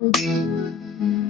Música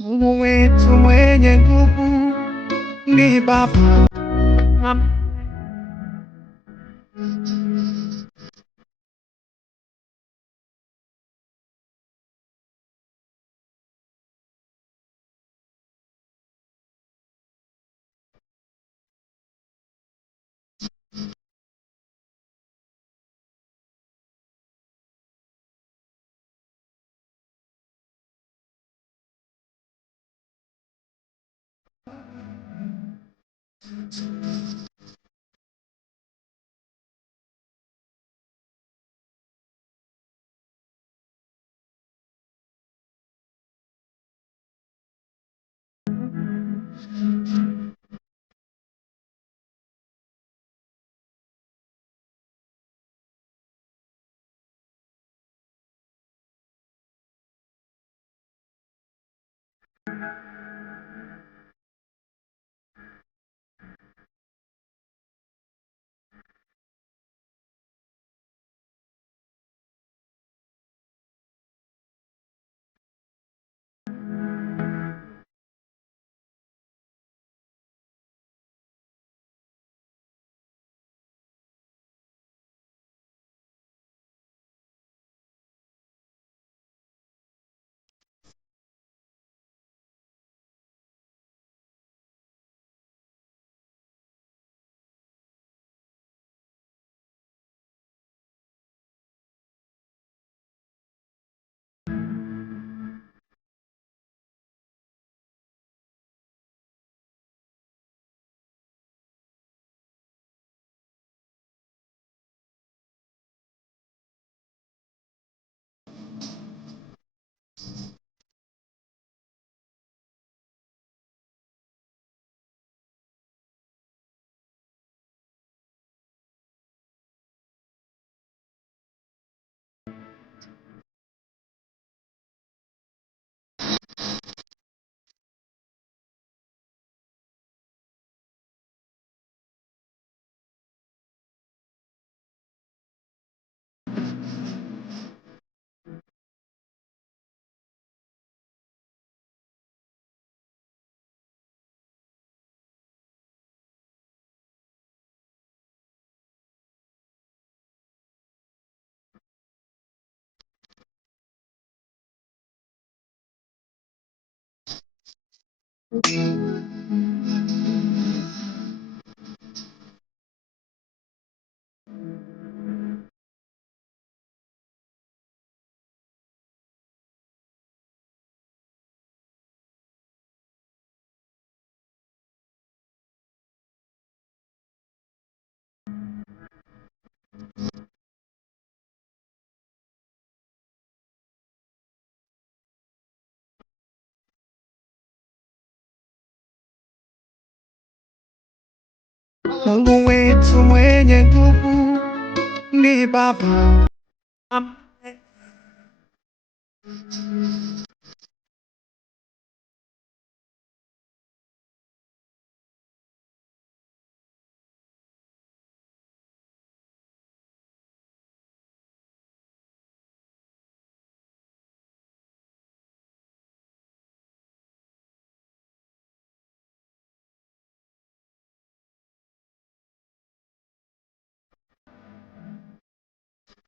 Mungu wetu mwenye nguvu ni Baba. Mungu wetu mwenye nguvu ni Baba.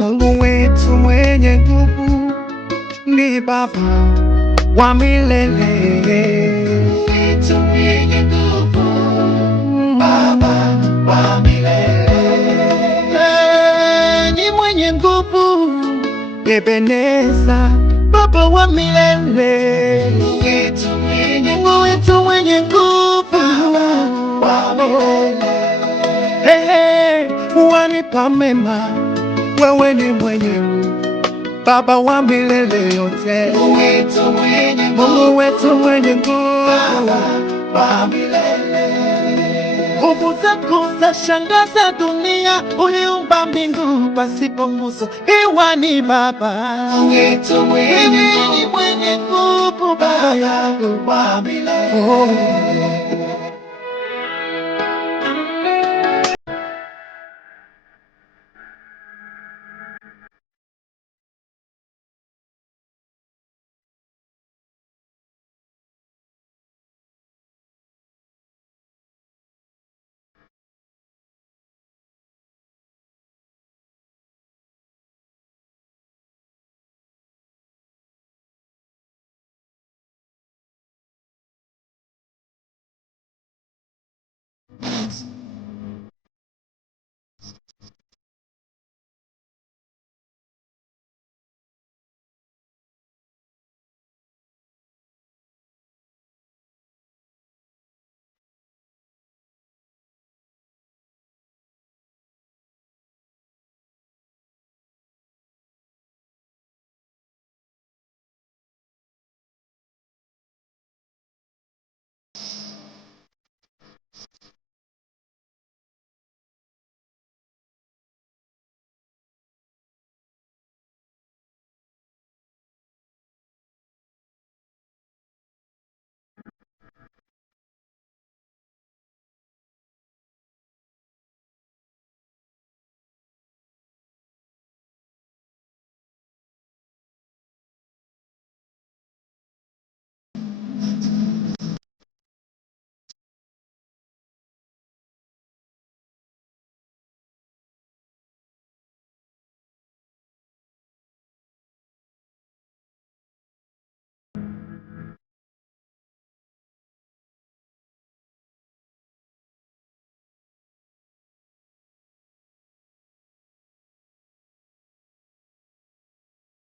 Mungu wetu mwenye nguvu ni Baba wa milele. Baba wa Ni mwenye nguvu Ebeneza, Baba wa milele. Mungu wetu mwenye nguvu wa milele. Hey, hey, wanipa mema, wewe ni mwenye Baba wa milele yote. Mungu wetu mwenye nguvu, zako za shangaza dunia, uliumba mbingu pasipo nguzo, iwa ni Baba. Wetu mwenye nguvu, Baba wa milele. Thanks.